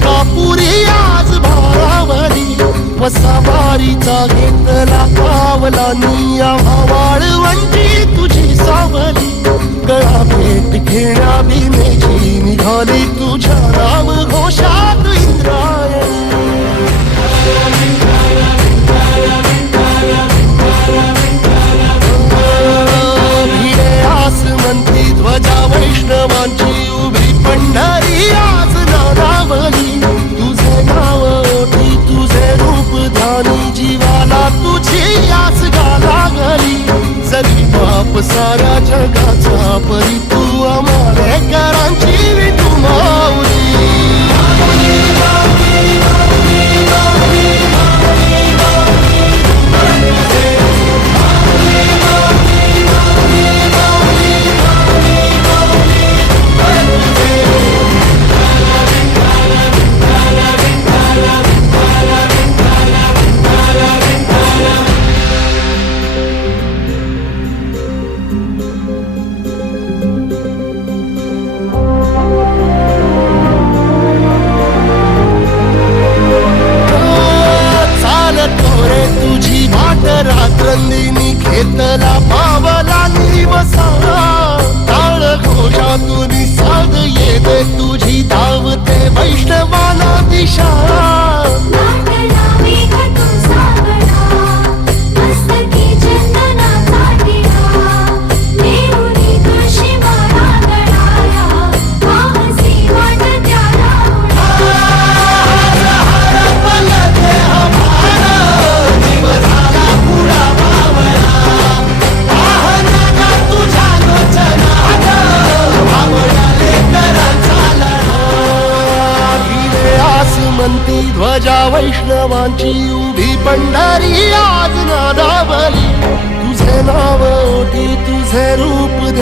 मलकापुरी आज भारावली वसावारीचा घेतला पावला निया वाळवंटी तुझी सावली गळा भेट घेण्या भीमेची निघाली तुझ्या राम घोषात इंद्रायणी भिडे आसमंती ध्वजा वैष्णवांची उभी पंढरी आज नारावली तुझे नाव ओठी तुझे रूप ध्यानी जीवाला तुझी आस लागली जरी बाप साऱ्या जगाचा परी तू आमालेकरांची विठू माऊली रात्रंदिनी घेतला पावला निवसा टाळ घोषातून साध येते तुझी धावते वैष्णवाला दिशा म्हणती ध्वजा वैष्णवांची उभी पंढरी आज नादावली तुझे नाव ओठी तुझे रूप